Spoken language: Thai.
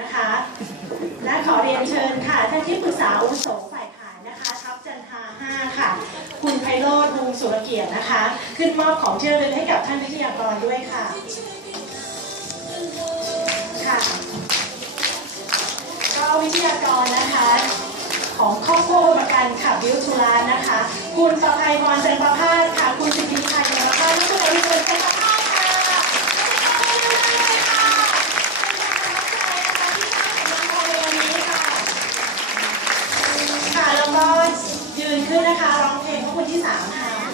นะคะ และขอเรียนเชิญค่ะท่านที่ปรึกษาอุโสฝ่ายขายนะคะทับจันทาห้าค่ะ คุณไพโรธวงสุรเกียรตินะคะ ขึ้นมอบของเชื่เลึกให้กับท่านวิทยากรด้วยค่ะค่ะก็วิทยากรนะคะของข้อพูดประกันค่ะวิวทุลานะคะ คุณประภัยพรจันประภาสค่ะ คุณสิทธิชัยจันประภาสและคุณอริยนจันประภา 你打开。